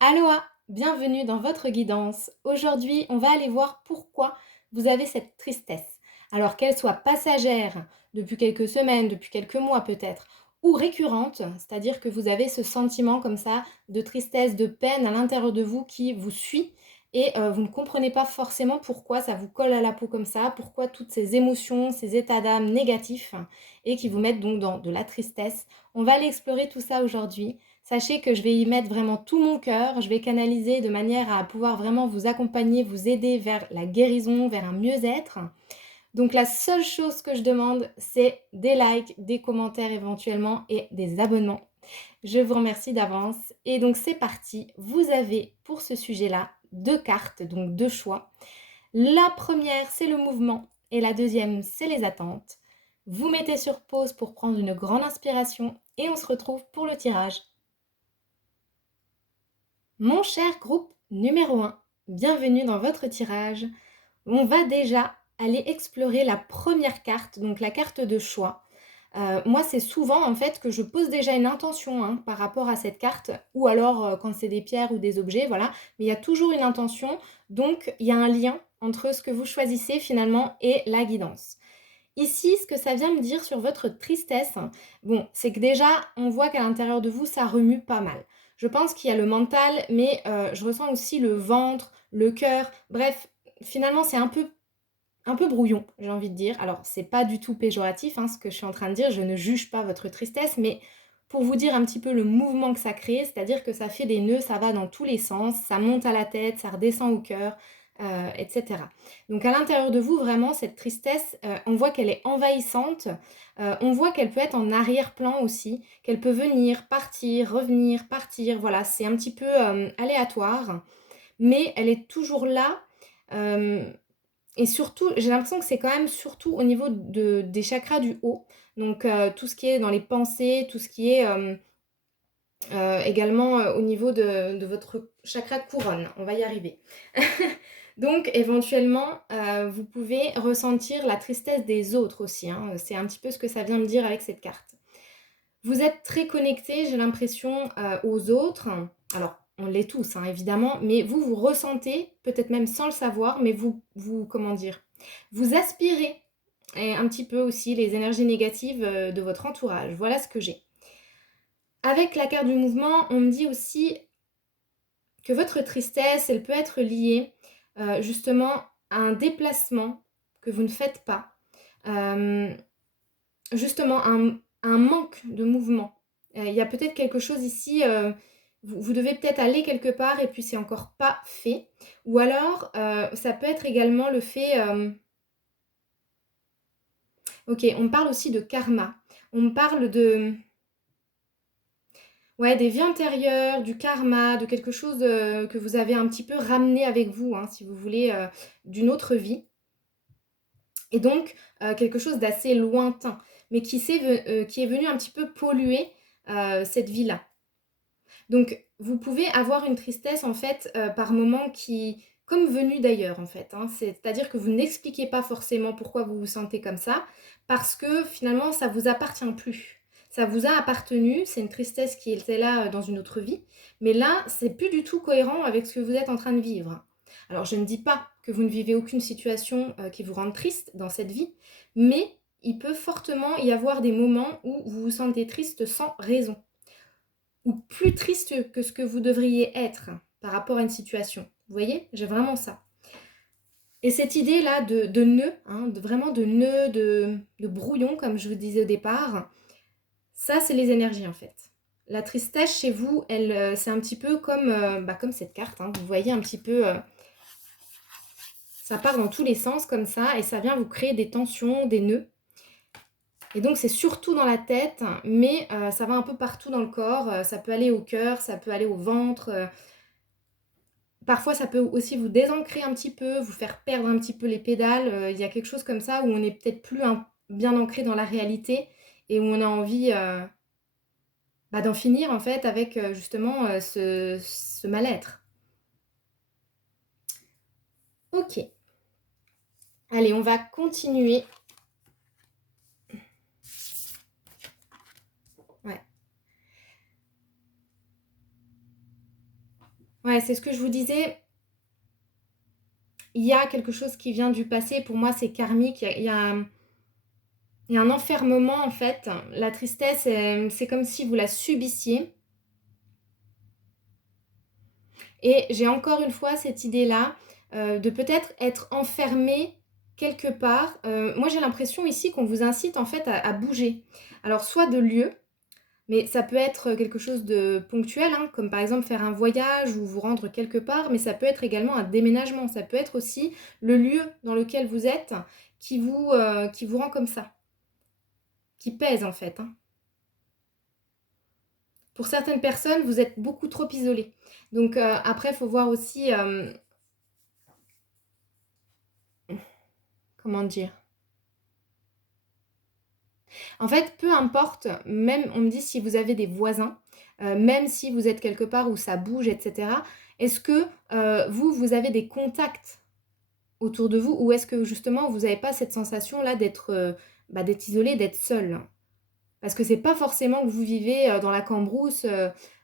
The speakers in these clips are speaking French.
Aloha, bienvenue dans votre guidance. Aujourd'hui, on va aller voir pourquoi vous avez cette tristesse. Alors qu'elle soit passagère depuis quelques semaines, depuis quelques mois peut-être, ou récurrente, c'est-à-dire que vous avez ce sentiment comme ça de tristesse, de peine à l'intérieur de vous qui vous suit et vous ne comprenez pas forcément pourquoi ça vous colle à la peau comme ça, pourquoi toutes ces émotions, ces états d'âme négatifs et qui vous mettent donc dans de la tristesse. On va aller explorer tout ça aujourd'hui. Sachez que je vais y mettre vraiment tout mon cœur, je vais canaliser de manière à pouvoir vraiment vous accompagner, vous aider vers la guérison, vers un mieux-être. Donc la seule chose que je demande, c'est des likes, des commentaires éventuellement et des abonnements. Je vous remercie d'avance. Et donc c'est parti, vous avez pour ce sujet-là deux cartes, donc deux choix. La première, c'est le mouvement et la deuxième, c'est les attentes. Vous mettez sur pause pour prendre une grande inspiration et on se retrouve pour le tirage. Mon cher groupe numéro 1, bienvenue dans votre tirage. On va déjà aller explorer la première carte, donc la carte de choix. Moi, c'est souvent en fait que je pose déjà une intention par rapport à cette carte, ou alors quand c'est des pierres ou des objets, voilà. Mais il y a toujours une intention, donc il y a un lien entre ce que vous choisissez finalement et la guidance. Ici, ce que ça vient me dire sur votre tristesse, bon, c'est que déjà, on voit qu'à l'intérieur de vous, ça remue pas mal. Je pense qu'il y a le mental, mais je ressens aussi le ventre, le cœur. Bref, finalement, c'est un peu brouillon, j'ai envie de dire. Alors, c'est pas du tout péjoratif, ce que je suis en train de dire. Je ne juge pas votre tristesse, mais pour vous dire un petit peu le mouvement que ça crée, c'est-à-dire que ça fait des nœuds, ça va dans tous les sens, ça monte à la tête, ça redescend au cœur, etc. Donc à l'intérieur de vous, vraiment, cette tristesse, on voit qu'elle est envahissante, on voit qu'elle peut être en arrière-plan aussi, qu'elle peut venir, partir, voilà, c'est un petit peu aléatoire, mais elle est toujours là. euh, et surtout, j'ai l'impression que c'est quand même surtout au niveau des chakras du haut. Donc tout ce qui est dans les pensées, tout ce qui est également au niveau de votre chakra de couronne. On va y arriver. Donc éventuellement, vous pouvez ressentir la tristesse des autres aussi. C'est un petit peu ce que ça vient me dire avec cette carte. Vous êtes très connecté, j'ai l'impression, aux autres. Alors, on l'est tous, évidemment, mais vous, vous ressentez, peut-être même sans le savoir, mais comment dire, vous aspirez et un petit peu aussi les énergies négatives de votre entourage. Voilà ce que j'ai. Avec la carte du mouvement, on me dit aussi que votre tristesse, elle peut être liée justement à un déplacement que vous ne faites pas. Euh, Justement un manque de mouvement. Il y a peut-être quelque chose ici, vous devez peut-être aller quelque part et puis c'est encore pas fait. Ou alors, ça peut être également le fait, ok, on me parle aussi de karma. On me parle de, ouais, des vies antérieures, du karma, de quelque chose que vous avez un petit peu ramené avec vous, si vous voulez, d'une autre vie. Et donc, quelque chose d'assez lointain, mais qui est venu un petit peu polluer cette vie-là. Donc, vous pouvez avoir une tristesse, en fait, par moment qui, comme venue d'ailleurs, en fait. C'est-à-dire que vous n'expliquez pas forcément pourquoi vous vous sentez comme ça, parce que finalement, ça vous appartient plus. Ça vous a appartenu, c'est une tristesse qui était là dans une autre vie, mais là, c'est plus du tout cohérent avec ce que vous êtes en train de vivre. Alors, je ne dis pas que vous ne vivez aucune situation qui vous rende triste dans cette vie, mais il peut fortement y avoir des moments où vous vous sentez triste sans raison ou plus triste que ce que vous devriez être par rapport à une situation. Vous voyez, j'ai vraiment ça. Et cette idée-là de nœud, vraiment de nœud, de brouillon, comme je vous disais au départ, ça, c'est les énergies en fait. La tristesse chez vous, elle, c'est un petit peu comme cette carte. Vous voyez un petit peu, ça part dans tous les sens comme ça et ça vient vous créer des tensions, des nœuds. Et donc c'est surtout dans la tête, mais ça va un peu partout dans le corps. Ça peut aller au cœur, ça peut aller au ventre. Parfois, ça peut aussi vous désancrer un petit peu, vous faire perdre un petit peu les pédales. Il y a quelque chose comme ça où on est peut-être plus bien ancré dans la réalité et où on a envie d'en finir en fait avec justement ce mal-être. Ok, allez, on va continuer. Ouais. Ouais, c'est ce que je vous disais, il y a quelque chose qui vient du passé, pour moi c'est karmique, il y a un enfermement en fait. La tristesse, c'est comme si vous la subissiez. Et j'ai encore une fois cette idée-là de peut-être être enfermé quelque part. Moi j'ai l'impression ici qu'on vous incite en fait à bouger. Alors soit de lieu, mais ça peut être quelque chose de ponctuel, hein, comme par exemple faire un voyage ou vous rendre quelque part, mais ça peut être également un déménagement. Ça peut être aussi le lieu dans lequel vous êtes qui vous rend comme ça, qui pèse en fait, hein. Pour certaines personnes, vous êtes beaucoup trop isolé. Donc après, il faut voir aussi, comment dire. En fait, peu importe, même on me dit si vous avez des voisins, même si vous êtes quelque part où ça bouge, etc. Est-ce que vous avez des contacts autour de vous ou est-ce que justement vous n'avez pas cette sensation-là d'être isolé, d'être seul? Parce que c'est pas forcément que vous vivez dans la cambrousse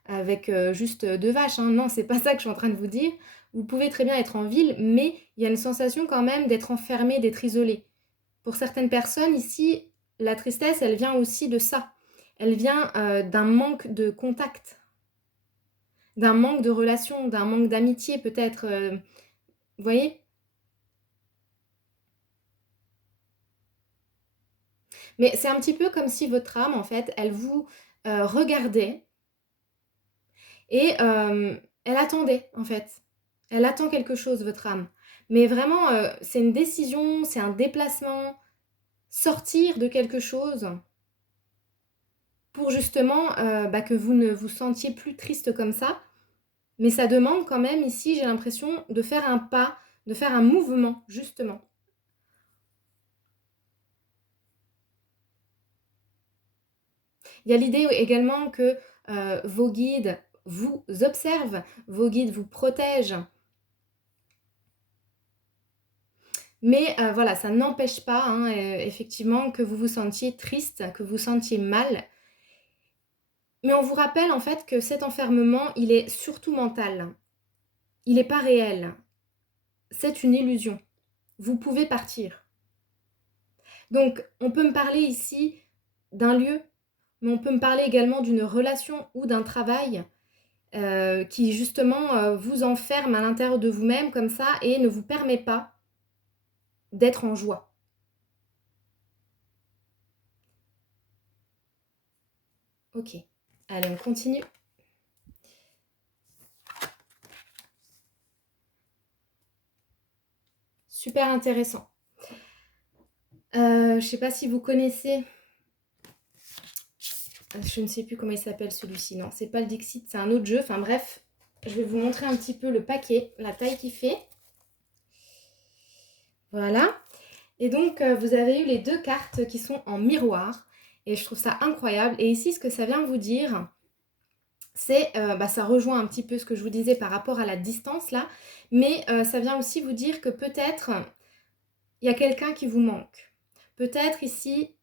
avec juste deux vaches, hein. Non, c'est pas ça que je suis en train de vous dire. Vous pouvez très bien être en ville, mais il y a une sensation quand même d'être enfermé, d'être isolé. Pour certaines personnes, ici, la tristesse, elle vient aussi de ça. Elle vient d'un manque de contact, d'un manque de relation, d'un manque d'amitié peut-être. Vous voyez? Mais c'est un petit peu comme si votre âme, en fait, elle vous regardait et elle attendait, en fait. Elle attend quelque chose, votre âme. Mais vraiment, c'est une décision, c'est un déplacement, sortir de quelque chose pour justement que vous ne vous sentiez plus triste comme ça. Mais ça demande quand même ici, j'ai l'impression, de faire un pas, de faire un mouvement, justement. Il y a l'idée également que vos guides vous observent, vos guides vous protègent. Mais voilà, ça n'empêche pas, hein, effectivement, que vous vous sentiez triste, que vous vous sentiez mal. Mais on vous rappelle en fait que cet enfermement, il est surtout mental. Il n'est pas réel. C'est une illusion. Vous pouvez partir. Donc, on peut me parler ici d'un lieu, mais on peut me parler également d'une relation ou d'un travail qui justement vous enferme à l'intérieur de vous-même comme ça et ne vous permet pas d'être en joie. Ok, allez, on continue. Super intéressant. Je ne sais pas si vous connaissez, je ne sais plus comment il s'appelle celui-ci, non, c'est pas le Dixit, c'est un autre jeu. Enfin bref, je vais vous montrer un petit peu le paquet, la taille qu'il fait. Voilà. Et donc, vous avez eu les deux cartes qui sont en miroir. Et je trouve ça incroyable. Et ici, ce que ça vient vous dire, c'est, ça rejoint un petit peu ce que je vous disais par rapport à la distance là. Mais ça vient aussi vous dire que peut-être, il y a quelqu'un qui vous manque. Peut-être ici,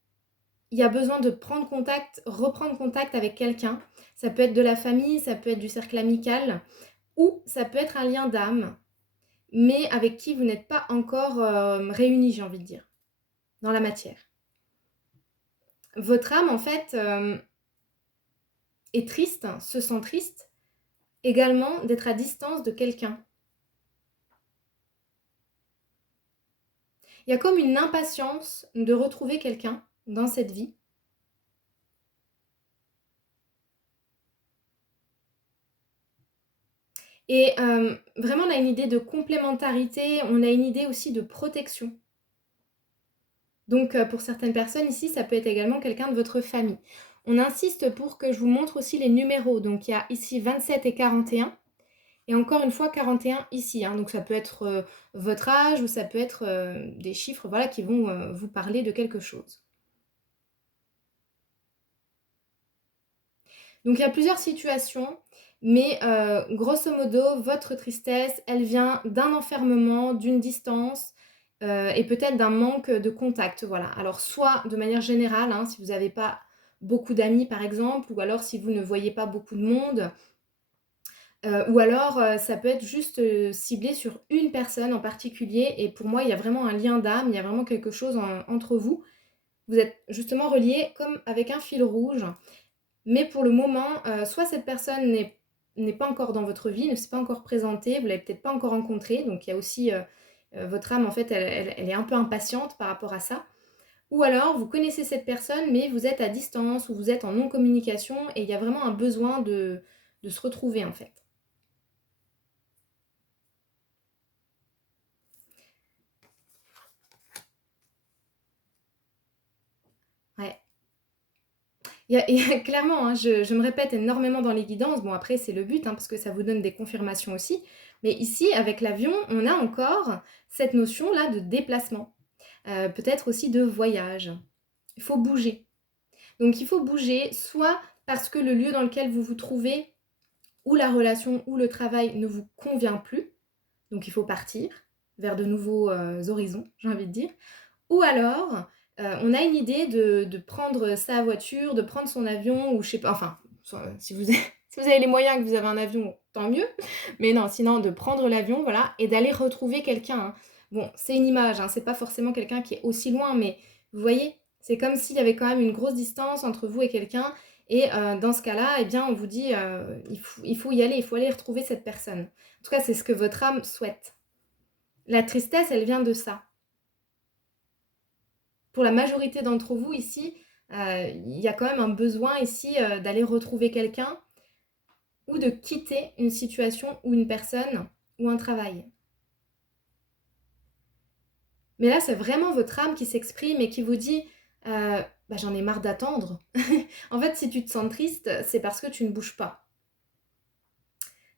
il y a besoin de prendre contact, reprendre contact avec quelqu'un. Ça peut être de la famille, ça peut être du cercle amical. Ou ça peut être un lien d'âme, mais avec qui vous n'êtes pas encore réunis, j'ai envie de dire, dans la matière. Votre âme, en fait, est triste, se sent triste, également d'être à distance de quelqu'un. Il y a comme une impatience de retrouver quelqu'un dans cette vie. Et vraiment, on a une idée de complémentarité, on a une idée aussi de protection. Donc, pour certaines personnes ici, ça peut être également quelqu'un de votre famille. On insiste pour que je vous montre aussi les numéros. Donc, il y a ici 27 et 41. Et encore une fois, 41 ici, hein. Donc ça peut être votre âge ou ça peut être des chiffres voilà, qui vont vous parler de quelque chose. Donc il y a plusieurs situations, mais grosso modo, votre tristesse, elle vient d'un enfermement, d'une distance et peut-être d'un manque de contact. Voilà. Alors soit de manière générale, hein, si vous n'avez pas beaucoup d'amis par exemple, ou alors si vous ne voyez pas beaucoup de monde, Ou alors, ça peut être juste, ciblé sur une personne en particulier et pour moi, il y a vraiment un lien d'âme, il y a vraiment quelque chose entre vous. Vous êtes justement reliés comme avec un fil rouge, mais pour le moment, soit cette personne n'est pas encore dans votre vie, ne s'est pas encore présentée, vous l'avez peut-être pas encore rencontrée, donc il y a aussi, votre âme en fait, elle est un peu impatiente par rapport à ça. Ou alors vous connaissez cette personne, mais vous êtes à distance ou vous êtes en non-communication et il y a vraiment un besoin de se retrouver en fait. Ouais. Il y a clairement, hein, je me répète énormément dans les guidances. Bon, après, c'est le but, hein, parce que ça vous donne des confirmations aussi. Mais ici, avec l'avion, on a encore cette notion-là de déplacement. Peut-être aussi de voyage. Il faut bouger. Donc, il faut bouger, soit parce que le lieu dans lequel vous vous trouvez, ou la relation, ou le travail ne vous convient plus. Donc, il faut partir vers de nouveaux horizons, j'ai envie de dire. Ou alors, on a une idée de prendre sa voiture, de prendre son avion ou je sais pas, enfin, si vous avez si vous avez les moyens, que vous avez un avion, tant mieux. Mais non, sinon de prendre l'avion, voilà, et d'aller retrouver quelqu'un, hein. Bon, c'est une image, hein, c'est pas forcément quelqu'un qui est aussi loin, mais vous voyez? C'est comme s'il y avait quand même une grosse distance entre vous et quelqu'un et dans ce cas-là, eh bien, on vous dit, il faut y aller, il faut aller retrouver cette personne. En tout cas, c'est ce que votre âme souhaite. La tristesse, elle vient de ça. Pour la majorité d'entre vous ici, il y a quand même un besoin ici d'aller retrouver quelqu'un ou de quitter une situation ou une personne ou un travail. Mais là, c'est vraiment votre âme qui s'exprime et qui vous dit bah, j'en ai marre d'attendre. En fait, si tu te sens triste, c'est parce que tu ne bouges pas.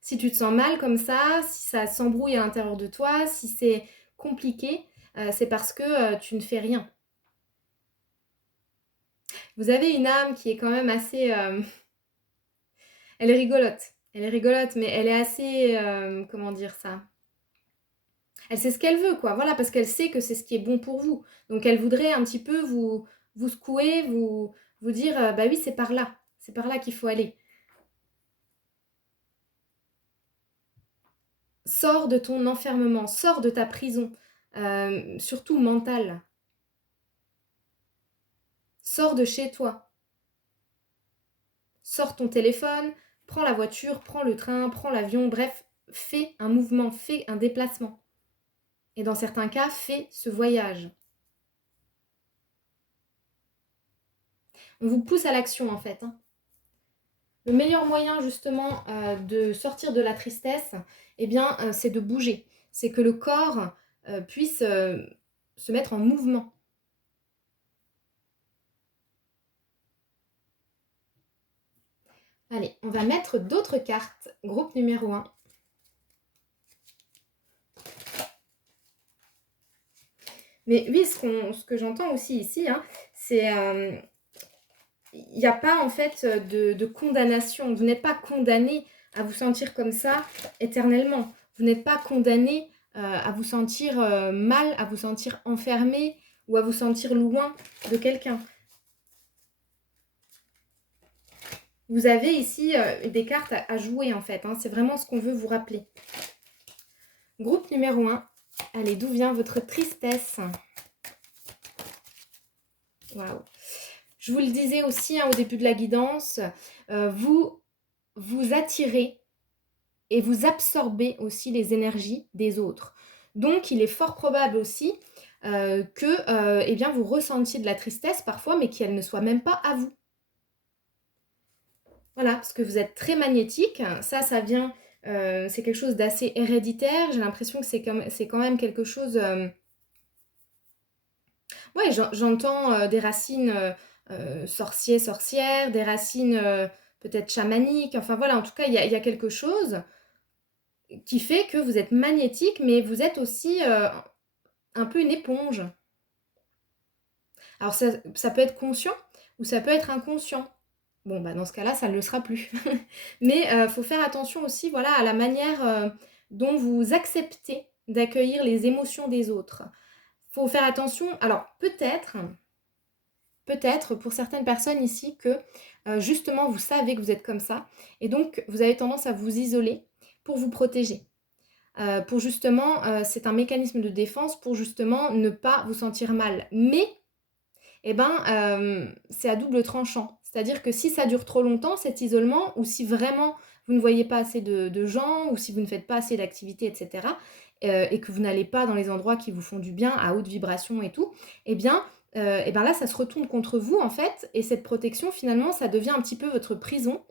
Si tu te sens mal comme ça, si ça s'embrouille à l'intérieur de toi, si c'est compliqué, c'est parce que tu ne fais rien. Vous avez une âme qui est quand même assez elle est rigolote. Elle est rigolote, mais elle est assez, comment dire ça? Elle sait ce qu'elle veut, quoi. Voilà, parce qu'elle sait que c'est ce qui est bon pour vous. Donc elle voudrait un petit peu vous secouer, vous dire, bah oui, c'est par là qu'il faut aller. Sors de ton enfermement, sors de ta prison, surtout mentale. Sors de chez toi. Sors ton téléphone, prends la voiture, prends le train, prends l'avion, bref, fais un mouvement, fais un déplacement. Et dans certains cas, fais ce voyage. On vous pousse à l'action en fait, hein. Le meilleur moyen justement de sortir de la tristesse, eh bien, c'est de bouger. C'est que le corps puisse se mettre en mouvement. Allez, on va mettre d'autres cartes. Groupe numéro 1. Mais oui, ce que j'entends aussi ici, hein, c'est il n'y a pas en fait de condamnation. Vous n'êtes pas condamné à vous sentir comme ça éternellement. Vous n'êtes pas condamné à vous sentir mal, à vous sentir enfermé ou à vous sentir loin de quelqu'un. Vous avez ici des cartes à jouer en fait, hein. C'est vraiment ce qu'on veut vous rappeler. Groupe numéro 1. Allez, d'où vient votre tristesse? Waouh. Je vous le disais aussi hein, au début de la guidance, vous attirez et vous absorbez aussi les énergies des autres. Donc, il est fort probable aussi que eh bien, vous ressentiez de la tristesse parfois, mais qu'elle ne soit même pas à vous. Voilà, parce que vous êtes très magnétique. Ça vient, c'est quelque chose d'assez héréditaire. J'ai l'impression que c'est quand même quelque chose... Ouais, j'entends des racines sorciers, sorcières, des racines peut-être chamaniques. Enfin voilà, en tout cas, il y a quelque chose qui fait que vous êtes magnétique, mais vous êtes aussi un peu une éponge. Alors ça peut être conscient ou ça peut être inconscient. Bon, bah dans ce cas-là, ça ne le sera plus. Mais il faut faire attention aussi voilà, à la manière dont vous acceptez d'accueillir les émotions des autres. Il faut faire attention, alors peut-être pour certaines personnes ici que justement vous savez que vous êtes comme ça et donc vous avez tendance à vous isoler pour vous protéger. Pour justement, c'est un mécanisme de défense pour justement ne pas vous sentir mal. Mais, eh ben, c'est à double tranchant. C'est-à-dire que si ça dure trop longtemps, cet isolement, ou si vraiment vous ne voyez pas assez de gens, ou si vous ne faites pas assez d'activités, etc., et que vous n'allez pas dans les endroits qui vous font du bien, à haute vibration et tout, eh ben là, ça se retourne contre vous, en fait, et cette protection, finalement, ça devient un petit peu votre prison.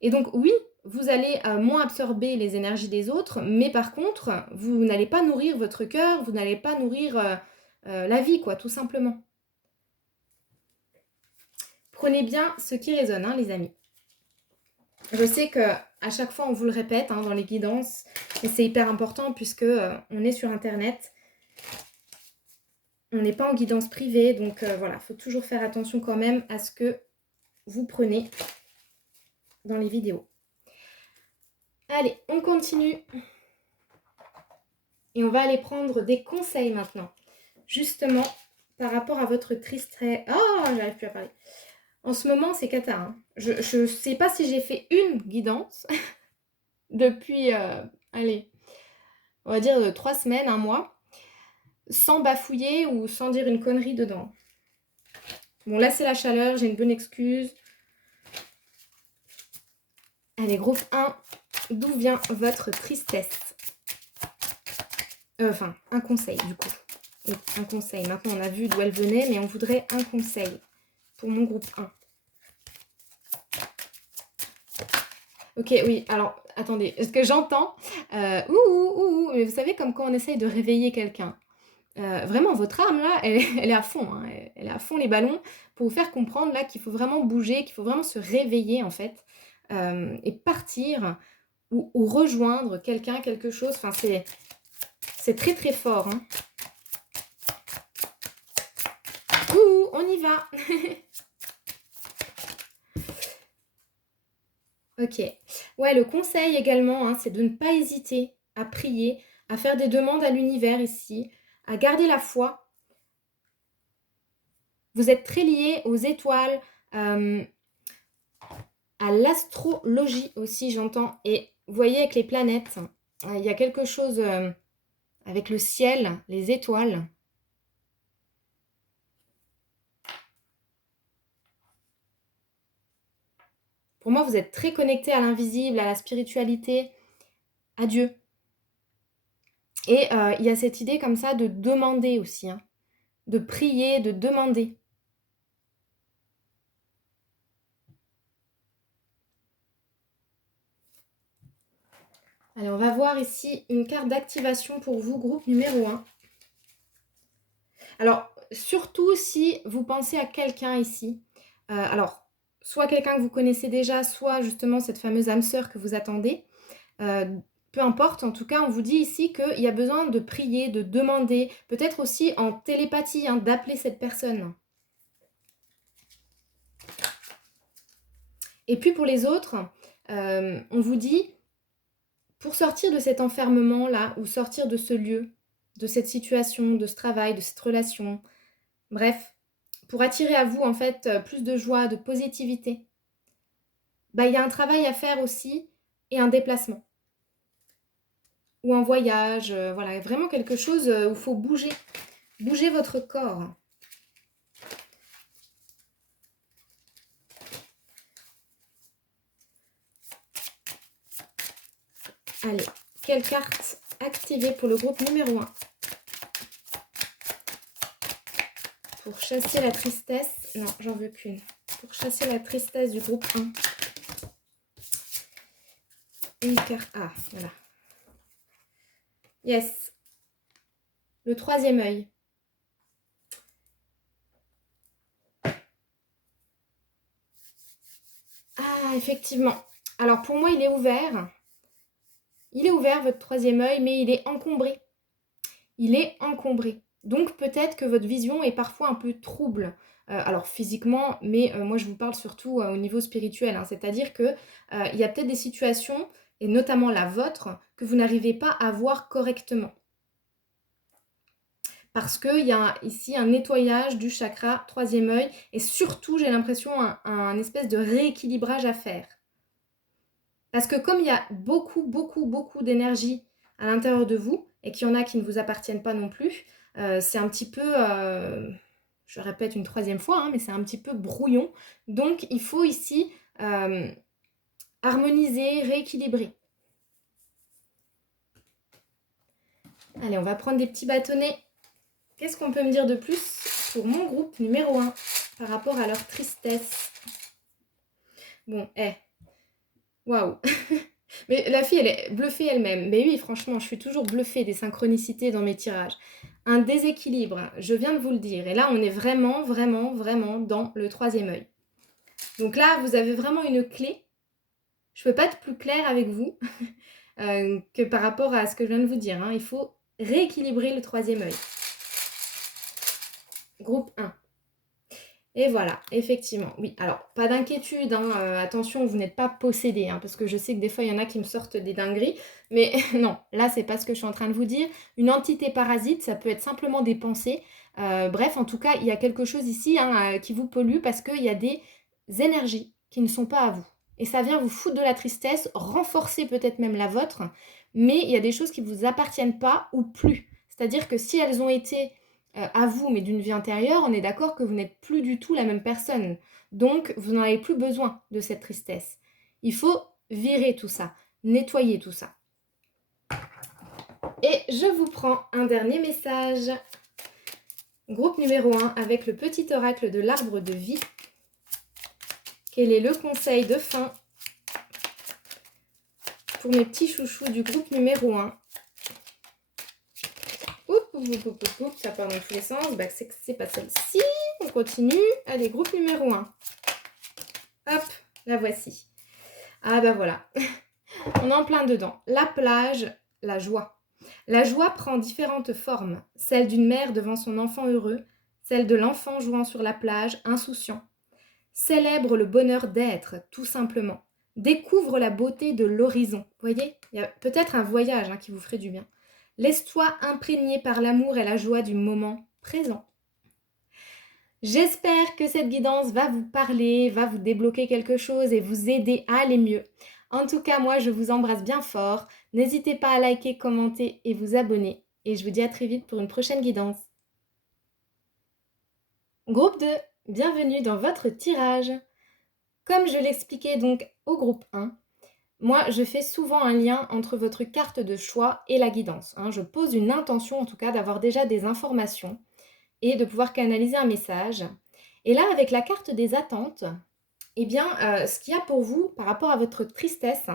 Et donc, oui, vous allez moins absorber les énergies des autres, mais par contre, vous n'allez pas nourrir votre cœur, vous n'allez pas nourrir la vie, quoi, tout simplement. Prenez bien ce qui résonne, hein, les amis. Je sais que à chaque fois, on vous le répète hein, dans les guidances, et c'est hyper important puisque on est sur Internet. On n'est pas en guidance privée, donc voilà, il faut toujours faire attention quand même à ce que vous prenez dans les vidéos. Allez, on continue. Et on va aller prendre des conseils maintenant. Justement, par rapport à votre tristesse. Oh, j'arrive plus à parler. En ce moment, c'est cata. Hein. Je ne sais pas si j'ai fait une guidance depuis, allez, on va dire 3 semaines, un mois, sans bafouiller ou sans dire une connerie dedans. Bon, là, c'est la chaleur, j'ai une bonne excuse. Allez, groupe 1, d'où vient votre tristesse? Enfin, un conseil, du coup. Oui, un conseil. Maintenant, on a vu d'où elle venait, mais on voudrait un conseil pour mon groupe 1. Ok, oui, alors, attendez, ce que j'entends, mais vous savez, comme quand on essaye de réveiller quelqu'un. Vraiment, votre âme, là, elle est à fond, hein, elle est à fond les ballons pour vous faire comprendre, là, qu'il faut vraiment bouger, qu'il faut vraiment se réveiller, en fait, et partir ou rejoindre quelqu'un, quelque chose. Enfin, c'est très, très fort, hein. On y va. Ok. Ouais, le conseil également, hein, c'est de ne pas hésiter à prier, à faire des demandes à l'univers ici, à garder la foi. Vous êtes très liés aux étoiles, à l'astrologie aussi, j'entends. Et vous voyez, avec les planètes, il y a quelque chose avec le ciel, les étoiles. Pour moi, vous êtes très connectés à l'invisible, à la spiritualité, à Dieu. Et il y a cette idée comme ça de demander aussi, hein, de prier, de demander. Allez, on va voir ici une carte d'activation pour vous, groupe numéro 1. Alors, surtout si vous pensez à quelqu'un ici. Alors, soit quelqu'un que vous connaissez déjà, soit justement cette fameuse âme sœur que vous attendez. Peu importe, en tout cas, on vous dit ici qu'il y a besoin de prier, de demander, peut-être aussi en télépathie, hein, d'appeler cette personne. Et puis pour les autres, on vous dit, pour sortir de cet enfermement-là, ou sortir de ce lieu, de cette situation, de ce travail, de cette relation, bref, pour attirer à vous en fait plus de joie, de positivité, bah, il y a un travail à faire aussi et un déplacement. Ou un voyage, voilà, vraiment quelque chose où il faut bouger votre corps. Allez, quelle carte activée pour le groupe numéro 1 pour chasser la tristesse? Non, j'en veux qu'une. Pour chasser la tristesse du groupe 1. Une carte. Ah, voilà. Yes. Le troisième œil. Ah, effectivement. Alors, pour moi, il est ouvert. Il est ouvert, votre troisième œil, mais il est encombré. Il est encombré. Donc, peut-être que votre vision est parfois un peu trouble. Alors, physiquement, mais moi, je vous parle surtout au niveau spirituel. Hein. C'est-à-dire qu'il y a peut-être des situations, et notamment la vôtre, que vous n'arrivez pas à voir correctement. Parce qu'il y a ici un nettoyage du chakra troisième œil, et surtout, j'ai l'impression, un espèce de rééquilibrage à faire. Parce que comme il y a beaucoup, beaucoup, beaucoup d'énergie à l'intérieur de vous, et qu'il y en a qui ne vous appartiennent pas non plus, c'est un petit peu, je répète une troisième fois, hein, mais c'est un petit peu brouillon. Donc il faut ici harmoniser, rééquilibrer. Allez, on va prendre des petits bâtonnets. Qu'est-ce qu'on peut me dire de plus pour mon groupe numéro 1 par rapport à leur tristesse? Bon, waouh. Mais la fille, elle est bluffée elle-même. Mais oui, franchement, je suis toujours bluffée des synchronicités dans mes tirages. Un déséquilibre, je viens de vous le dire. Et là, on est vraiment, vraiment, vraiment dans le troisième œil. Donc là, vous avez vraiment une clé. Je ne peux pas être plus claire avec vous que par rapport à ce que je viens de vous dire, hein. Il faut rééquilibrer le troisième œil. Groupe 1. Et voilà, effectivement, oui. Alors, pas d'inquiétude, hein, attention, vous n'êtes pas possédé, hein, parce que je sais que des fois, il y en a qui me sortent des dingueries, mais non, là, c'est pas ce que je suis en train de vous dire. Une entité parasite, ça peut être simplement des pensées. Bref, en tout cas, il y a quelque chose ici, hein, qui vous pollue parce qu'il y a des énergies qui ne sont pas à vous. Et ça vient vous foutre de la tristesse, renforcer peut-être même la vôtre, mais il y a des choses qui ne vous appartiennent pas ou plus. C'est-à-dire que si elles ont été à vous, mais d'une vie antérieure, on est d'accord que vous n'êtes plus du tout la même personne. Donc, vous n'en avez plus besoin de cette tristesse. Il faut virer tout ça, nettoyer tout ça. Et je vous prends un dernier message. Groupe numéro 1 avec le petit oracle de l'arbre de vie. Quel est le conseil de fin pour mes petits chouchous du groupe numéro 1? Ça part dans tous les sens. Bah, c'est pas celle-ci. On continue. Allez, groupe numéro 1. Hop, la voici. Ah bah voilà, on est en plein dedans. La plage, la joie. La joie prend différentes formes. Celle d'une mère devant son enfant heureux, celle de l'enfant jouant sur la plage, insouciant. Célèbre le bonheur d'être, tout simplement. Découvre la beauté de l'horizon. Vous voyez, il y a peut-être un voyage, hein, qui vous ferait du bien. Laisse-toi imprégner par l'amour et la joie du moment présent. J'espère que cette guidance va vous parler, va vous débloquer quelque chose et vous aider à aller mieux. En tout cas, moi, je vous embrasse bien fort. N'hésitez pas à liker, commenter et vous abonner. Et je vous dis à très vite pour une prochaine guidance. Groupe 2, bienvenue dans votre tirage. Comme je l'expliquais donc au groupe 1, moi, je fais souvent un lien entre votre carte de choix et la guidance, hein. Je pose une intention, en tout cas, d'avoir déjà des informations et de pouvoir canaliser un message. Et là, avec la carte des attentes, eh bien, ce qu'il y a pour vous par rapport à votre tristesse,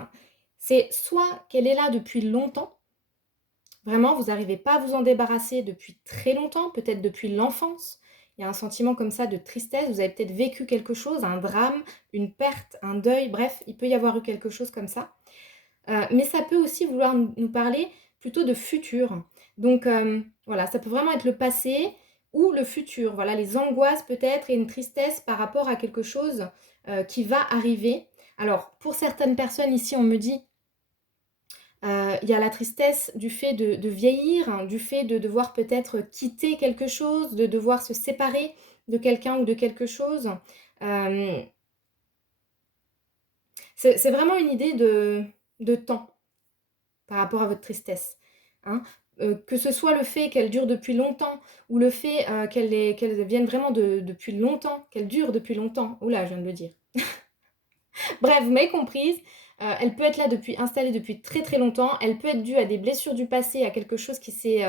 c'est soit qu'elle est là depuis longtemps, vraiment vous n'arrivez pas à vous en débarrasser depuis très longtemps, peut-être depuis l'enfance. Il y a un sentiment comme ça de tristesse, vous avez peut-être vécu quelque chose, un drame, une perte, un deuil, bref, il peut y avoir eu quelque chose comme ça. Mais ça peut aussi vouloir nous parler plutôt de futur. Donc voilà, ça peut vraiment être le passé ou le futur. Voilà, les angoisses peut-être et une tristesse par rapport à quelque chose qui va arriver. Alors, pour certaines personnes ici, on me dit, il y a la tristesse du fait de vieillir, hein, du fait de devoir peut-être quitter quelque chose, de devoir se séparer de quelqu'un ou de quelque chose. Euh, c'est vraiment une idée de temps par rapport à votre tristesse, hein. Que ce soit le fait qu'elle dure depuis longtemps ou le fait qu'elle vienne vraiment depuis longtemps, qu'elle dure depuis longtemps. Oula, je viens de le dire. Bref, vous m'avez comprise. Elle peut être là installée depuis très très longtemps. Elle peut être due à des blessures du passé, à quelque chose qui s'est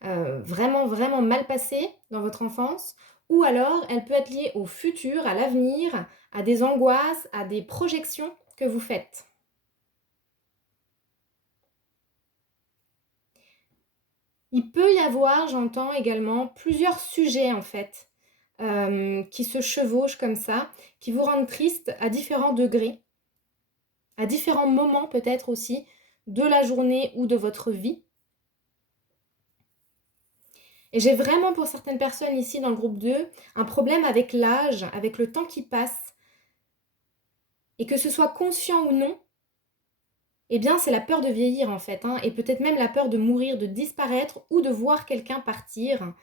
vraiment vraiment mal passé dans votre enfance. Ou alors, elle peut être liée au futur, à l'avenir, à des angoisses, à des projections que vous faites. Il peut y avoir, j'entends également, plusieurs sujets en fait, qui se chevauchent comme ça, qui vous rendent triste à différents degrés, à différents moments peut-être aussi de la journée ou de votre vie. Et j'ai vraiment pour certaines personnes ici dans le groupe 2 un problème avec l'âge, avec le temps qui passe. Et que ce soit conscient ou non, eh bien c'est la peur de vieillir en fait, hein, et peut-être même la peur de mourir, de disparaître ou de voir quelqu'un partir.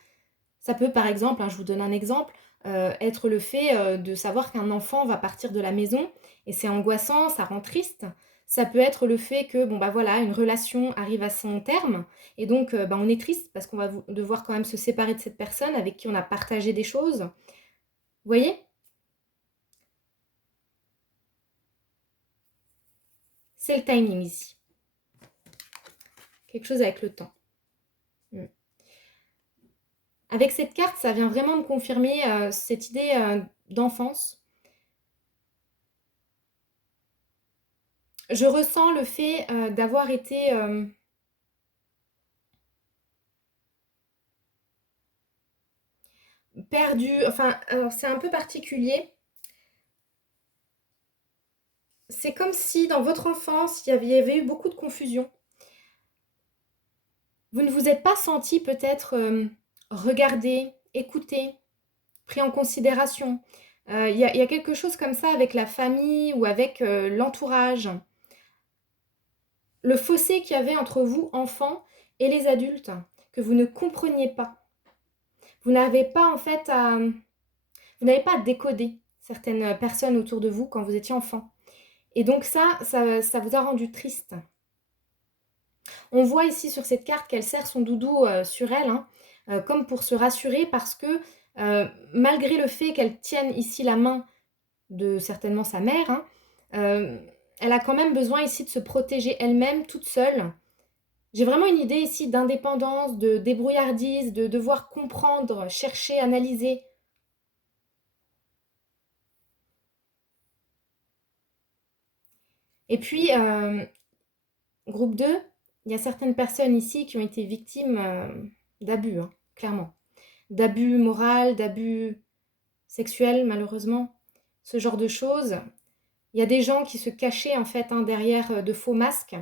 Ça peut par exemple, hein, je vous donne un exemple, être le fait de savoir qu'un enfant va partir de la maison et c'est angoissant, ça rend triste. Ça peut être le fait que, bon, bah, voilà, une relation arrive à son terme et donc bah, on est triste parce qu'on va devoir quand même se séparer de cette personne avec qui on a partagé des choses. Vous voyez? C'est le timing ici. Quelque chose avec le temps. Mm. Avec cette carte, ça vient vraiment me confirmer cette idée d'enfance. Je ressens le fait d'avoir été perdue. Enfin, alors c'est un peu particulier. C'est comme si dans votre enfance, il y avait eu beaucoup de confusion. Vous ne vous êtes pas senti peut-être regardé, écouté, pris en considération. Il y a quelque chose comme ça avec la famille ou avec l'entourage. Le fossé qu'il y avait entre vous, enfants, et les adultes, que vous ne compreniez pas. Vous n'avez pas en fait vous n'avez pas décodé certaines personnes autour de vous quand vous étiez enfant. Et donc ça vous a rendu triste. On voit ici sur cette carte qu'elle serre son doudou sur elle, hein, comme pour se rassurer parce que malgré le fait qu'elle tienne ici la main de certainement sa mère, hein, euh, elle a quand même besoin ici de se protéger elle-même toute seule. J'ai vraiment une idée ici d'indépendance, de débrouillardise, de devoir comprendre, chercher, analyser. Et puis, groupe 2, il y a certaines personnes ici qui ont été victimes d'abus, hein, clairement. D'abus moral, d'abus sexuels, malheureusement. Ce genre de choses. Il y a des gens qui se cachaient en fait hein, derrière de faux masques.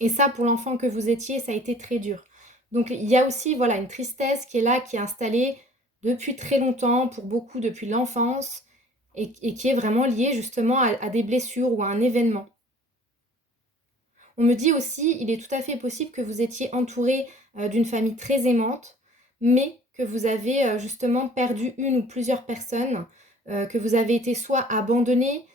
Et ça, pour l'enfant que vous étiez, ça a été très dur. Donc il y a aussi voilà, une tristesse qui est là, qui est installée depuis très longtemps, pour beaucoup depuis l'enfance, et qui est vraiment liée justement à des blessures ou à un événement. On me dit aussi, il est tout à fait possible que vous étiez entouré d'une famille très aimante, mais que vous avez justement perdu une ou plusieurs personnes, que vous avez été soit abandonné,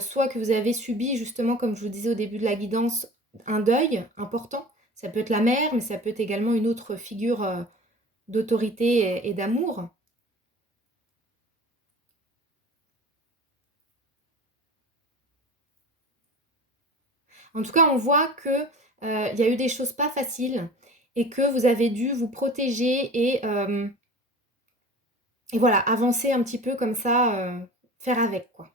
soit que vous avez subi justement, comme je vous disais au début de la guidance, un deuil important. Ça peut être la mère, mais ça peut être également une autre figure d'autorité et d'amour. En tout cas, on voit que il y a eu des choses pas faciles et que vous avez dû vous protéger et voilà, avancer un petit peu comme ça, faire avec quoi.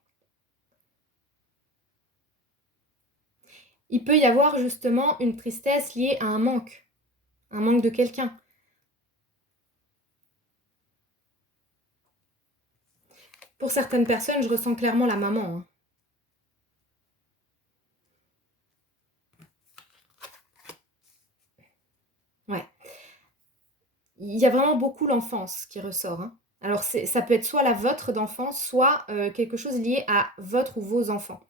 Il peut y avoir justement une tristesse liée à un manque de quelqu'un. Pour certaines personnes, je ressens clairement la maman, hein. Ouais. Il y a vraiment beaucoup l'enfance qui ressort, hein. Alors ça peut être soit la vôtre d'enfance, soit quelque chose lié à votre ou vos enfants.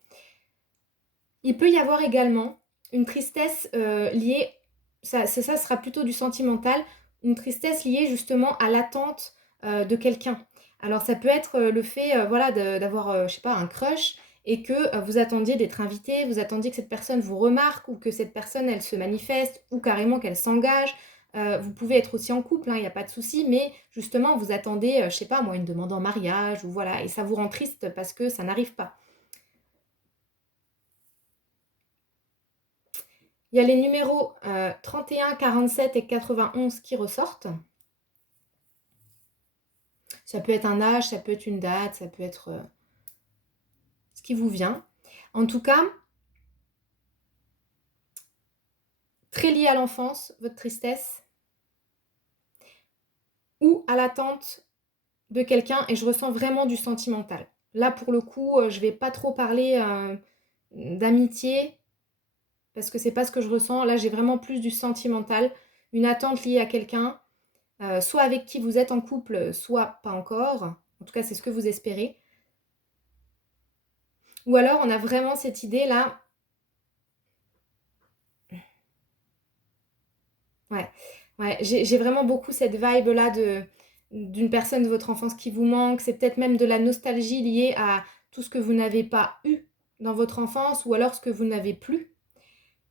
Il peut y avoir également une tristesse liée, ça sera plutôt du sentimental, une tristesse liée justement à l'attente de quelqu'un. Alors ça peut être le fait voilà, d'avoir, je sais pas, un crush et que vous attendiez d'être invité, vous attendiez que cette personne vous remarque ou que cette personne, elle se manifeste ou carrément qu'elle s'engage. Vous pouvez être aussi en couple, il n'y a pas de souci, mais justement, vous attendez, je sais pas moi, une demande en mariage ou voilà, et ça vous rend triste parce que ça n'arrive pas. Il y a les numéros 31, 47 et 91 qui ressortent. Ça peut être un âge, ça peut être une date, ça peut être ce qui vous vient. En tout cas, très lié à l'enfance, votre tristesse, ou à l'attente de quelqu'un, et je ressens vraiment du sentimental. Là, pour le coup, je vais pas trop parler d'amitié, parce que c'est pas ce que je ressens. Là, j'ai vraiment plus du sentimental, une attente liée à quelqu'un, soit avec qui vous êtes en couple, soit pas encore. En tout cas, c'est ce que vous espérez. Ou alors, on a vraiment cette idée-là. Ouais, ouais, j'ai vraiment beaucoup cette vibe-là de d'une personne de votre enfance qui vous manque, c'est peut-être même de la nostalgie liée à tout ce que vous n'avez pas eu dans votre enfance ou alors ce que vous n'avez plus.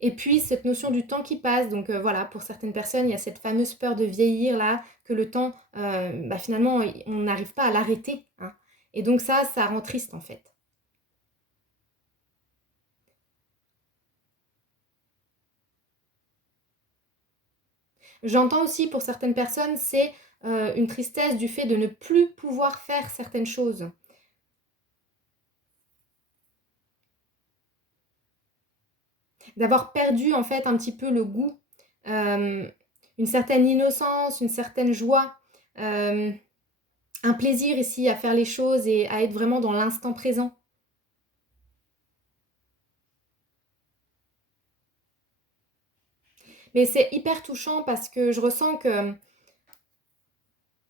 Et puis cette notion du temps qui passe, donc voilà, pour certaines personnes, il y a cette fameuse peur de vieillir là, que le temps, finalement, on n'arrive pas à l'arrêter, hein. Et donc ça rend triste en fait. J'entends aussi pour certaines personnes, c'est une tristesse du fait de ne plus pouvoir faire certaines choses. D'avoir perdu en fait un petit peu le goût, euh, une certaine innocence, une certaine joie, euh, un plaisir ici à faire les choses et à être vraiment dans l'instant présent. Mais c'est hyper touchant parce que je ressens que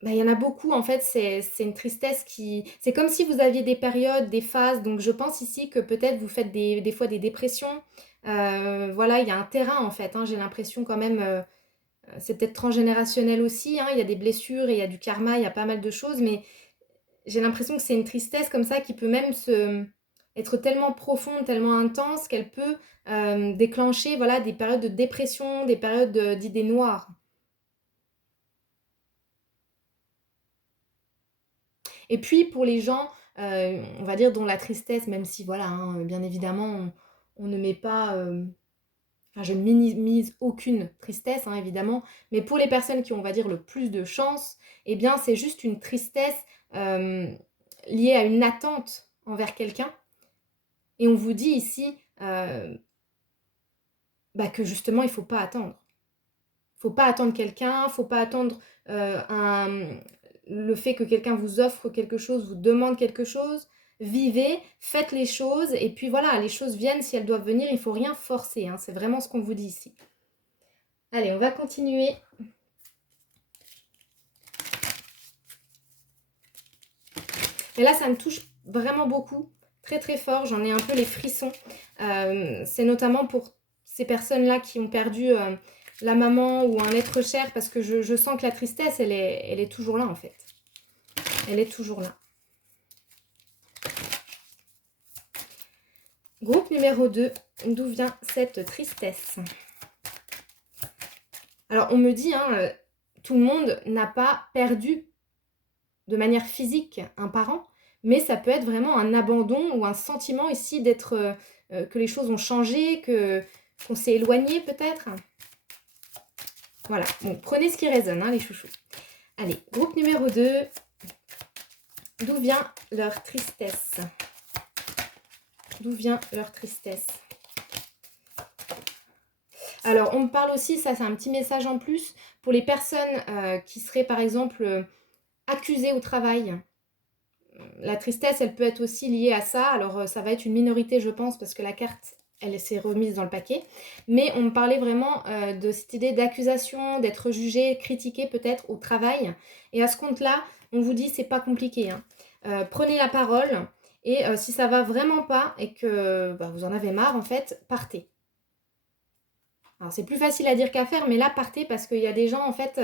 il y en a beaucoup en fait, c'est une tristesse qui... C'est comme si vous aviez des périodes, des phases, donc je pense ici que peut-être vous faites des fois des dépressions. Voilà, il y a un terrain en fait, hein, j'ai l'impression quand même, c'est peut-être transgénérationnel aussi, hein, il y a des blessures et il y a du karma, il y a pas mal de choses, mais j'ai l'impression que c'est une tristesse comme ça qui peut même être tellement profonde, tellement intense qu'elle peut déclencher voilà, des périodes de dépression, des périodes d'idées noires. Et puis pour les gens, on va dire, dont la tristesse, même si voilà, hein, bien évidemment, on ne met pas... enfin, je ne minimise aucune tristesse, hein, évidemment, mais pour les personnes qui ont, on va dire, le plus de chance, eh bien, c'est juste une tristesse euh, liée à une attente envers quelqu'un. Et on vous dit ici que justement, il ne faut pas attendre. Il ne faut pas attendre quelqu'un, il ne faut pas attendre le fait que quelqu'un vous offre quelque chose, vous demande quelque chose. Vivez, faites les choses, et puis voilà, les choses viennent si elles doivent venir, il ne faut rien forcer, hein, c'est vraiment ce qu'on vous dit ici. Allez, on va continuer. Et là, ça me touche vraiment beaucoup, très très fort, j'en ai un peu les frissons. C'est notamment pour ces personnes-là qui ont perdu la maman ou un être cher, parce que je sens que la tristesse, elle est toujours là en fait. Elle est toujours là. Groupe numéro 2, d'où vient cette tristesse? Alors, on me dit, hein, tout le monde n'a pas perdu de manière physique un parent, mais ça peut être vraiment un abandon ou un sentiment ici d'être que les choses ont changé, qu'on s'est éloigné peut-être. Voilà, bon, prenez ce qui résonne, hein, les chouchous. Allez, groupe numéro 2, d'où vient leur tristesse? D'où vient leur tristesse? Alors, on me parle aussi, ça c'est un petit message en plus, pour les personnes qui seraient par exemple accusées au travail. La tristesse, elle peut être aussi liée à ça. Alors, ça va être une minorité, je pense, parce que la carte, elle s'est remise dans le paquet. Mais on me parlait vraiment de cette idée d'accusation, d'être jugé, critiqué peut-être au travail. Et à ce compte-là, on vous dit, c'est pas compliqué, hein. Prenez la parole et si ça va vraiment pas et que vous en avez marre, en fait, partez. Alors, c'est plus facile à dire qu'à faire, mais là, partez parce qu'il y a des gens, en fait,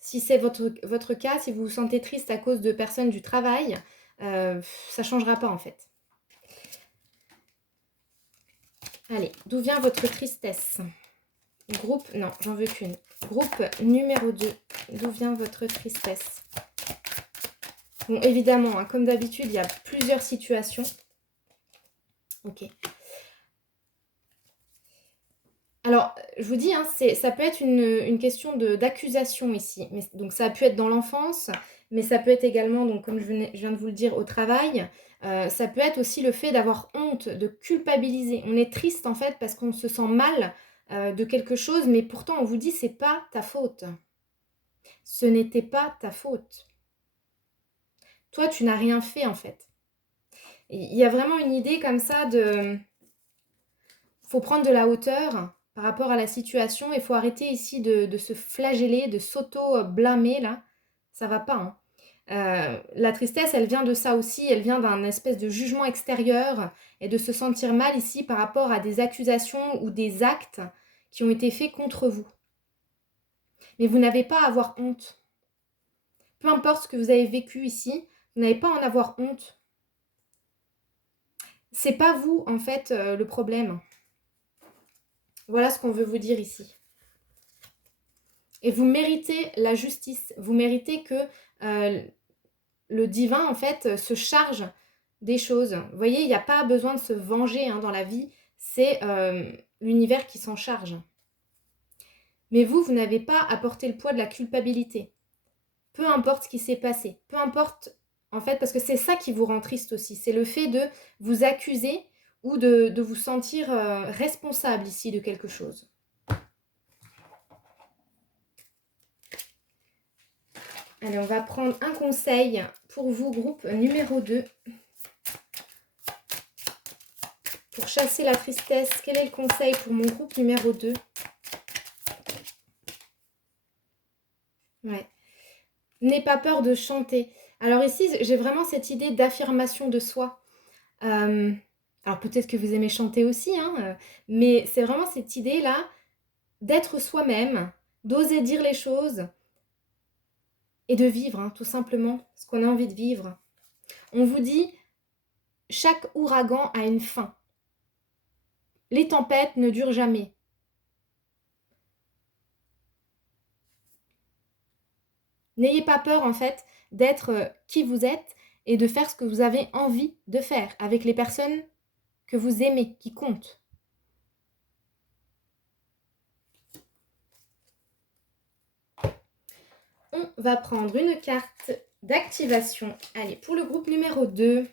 si c'est votre cas, si vous vous sentez triste à cause de personnes du travail, ça ne changera pas, en fait. Allez, d'où vient votre tristesse? Groupe, non, j'en veux qu'une. Groupe numéro 2, d'où vient votre tristesse? Bon, évidemment, hein, comme d'habitude, il y a plusieurs situations. Ok. Alors, je vous dis, hein, ça peut être une question d'accusation ici. Donc, ça a pu être dans l'enfance, mais ça peut être également, donc, comme je viens de vous le dire, au travail. Ça peut être aussi le fait d'avoir honte, de culpabiliser. On est triste, en fait, parce qu'on se sent mal de quelque chose, mais pourtant, on vous dit, c'est pas ta faute. Ce n'était pas ta faute. Toi, tu n'as rien fait, en fait. Il y a vraiment une idée comme ça de... Faut prendre de la hauteur par rapport à la situation. Il faut arrêter ici de se flageller, de s'auto-blâmer, là. Ça va pas, hein. La tristesse, elle vient de ça aussi. Elle vient d'un espèce de jugement extérieur et de se sentir mal ici par rapport à des accusations ou des actes qui ont été faits contre vous. Mais vous n'avez pas à avoir honte. Peu importe ce que vous avez vécu ici, vous n'allez pas en avoir honte. C'est pas vous, en fait, le problème. Voilà ce qu'on veut vous dire ici. Et vous méritez la justice. Vous méritez que le divin, en fait, se charge des choses. Vous voyez, il n'y a pas besoin de se venger dans la vie. C'est l'univers qui s'en charge. Mais vous n'avez pas à porter le poids de la culpabilité. Peu importe ce qui s'est passé. Peu importe, en fait, parce que c'est ça qui vous rend triste aussi. C'est le fait de vous accuser ou de vous sentir responsable ici de quelque chose. Allez, on va prendre un conseil pour vous, groupe numéro 2. Pour chasser la tristesse, quel est le conseil pour mon groupe numéro 2? Ouais. N'aie pas peur de chanter. Alors ici, j'ai vraiment cette idée d'affirmation de soi. Alors peut-être que vous aimez chanter aussi, mais c'est vraiment cette idée-là d'être soi-même, d'oser dire les choses et de vivre, tout simplement, ce qu'on a envie de vivre. On vous dit, chaque ouragan a une fin. Les tempêtes ne durent jamais. N'ayez pas peur, en fait, d'être qui vous êtes et de faire ce que vous avez envie de faire avec les personnes que vous aimez, qui comptent. On va prendre une carte d'activation. Allez, pour le groupe numéro 2.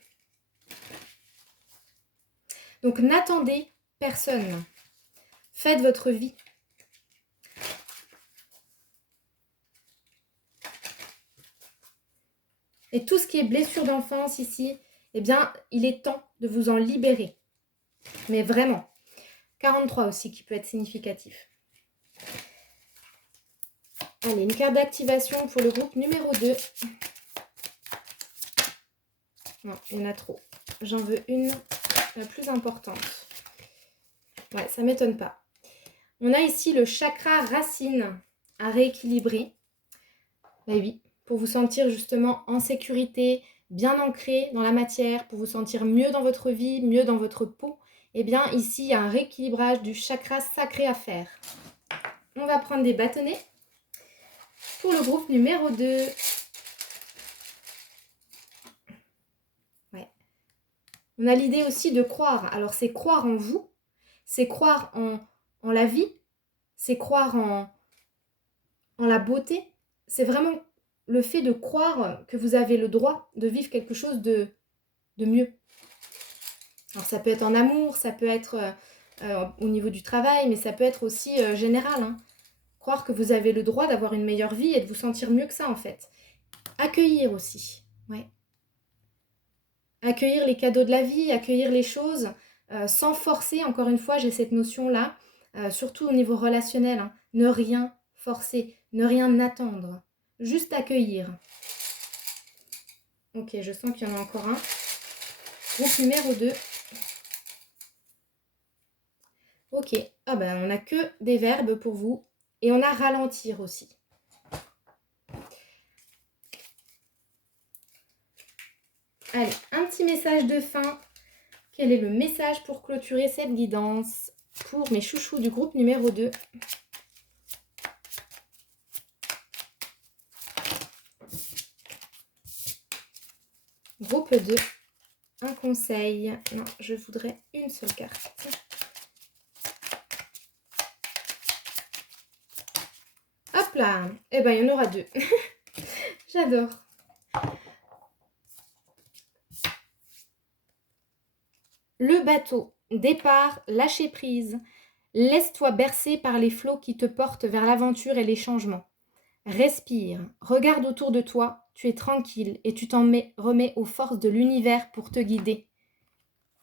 Donc, n'attendez personne. Faites votre vie. Et tout ce qui est blessure d'enfance ici, eh bien, il est temps de vous en libérer. Mais vraiment. 43 aussi, qui peut être significatif. Allez, une carte d'activation pour le groupe numéro 2. Non, il y en a trop. J'en veux une, la plus importante. Ouais, ça ne m'étonne pas. On a ici le chakra racine à rééquilibrer. Bah oui, pour vous sentir justement en sécurité, bien ancré dans la matière, pour vous sentir mieux dans votre vie, mieux dans votre peau. Eh bien, ici, il y a un rééquilibrage du chakra sacré à faire. On va prendre des bâtonnets pour le groupe numéro 2. Ouais. On a l'idée aussi de croire. Alors, c'est croire en vous, c'est croire en la vie, c'est croire en la beauté. C'est vraiment le fait de croire que vous avez le droit de vivre quelque chose de mieux. Alors, ça peut être en amour, ça peut être au niveau du travail, mais ça peut être aussi général. Croire que vous avez le droit d'avoir une meilleure vie et de vous sentir mieux que ça, en fait. Accueillir aussi, ouais. Accueillir les cadeaux de la vie, accueillir les choses, sans forcer. Encore une fois, j'ai cette notion-là, surtout au niveau relationnel. Ne rien forcer, ne rien attendre. Juste accueillir. Ok, je sens qu'il y en a encore un. Groupe numéro 2. Ok, ah ben, on n'a que des verbes pour vous. Et on a ralentir aussi. Allez, un petit message de fin. Quel est le message pour clôturer cette guidance pour mes chouchous du groupe numéro 2? Groupe 2, un conseil. Non, je voudrais une seule carte. Hop là. Eh ben, il y en aura 2. J'adore. Le bateau. Départ, lâcher prise. Laisse-toi bercer par les flots qui te portent vers l'aventure et les changements. Respire, regarde autour de toi, tu es tranquille et tu t'en remets aux forces de l'univers pour te guider.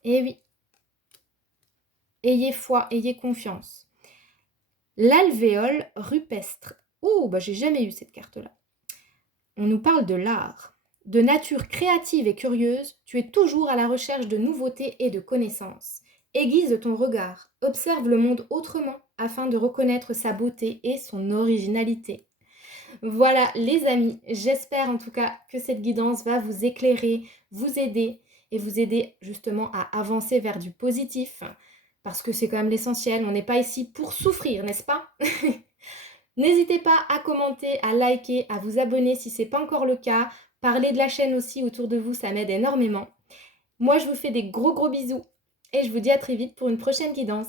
Eh oui. Ayez foi, ayez confiance. L'alvéole rupestre. Oh, bah j'ai jamais eu cette carte-là. On nous parle de l'art. De nature créative et curieuse, tu es toujours à la recherche de nouveautés et de connaissances. Aiguise ton regard, observe le monde autrement afin de reconnaître sa beauté et son originalité. Voilà les amis, j'espère en tout cas que cette guidance va vous éclairer, vous aider et vous aider justement à avancer vers du positif parce que c'est quand même l'essentiel, on n'est pas ici pour souffrir, n'est-ce pas? N'hésitez pas à commenter, à liker, à vous abonner si ce n'est pas encore le cas. Parler de la chaîne aussi autour de vous, ça m'aide énormément. Moi, je vous fais des gros bisous et je vous dis à très vite pour une prochaine guidance.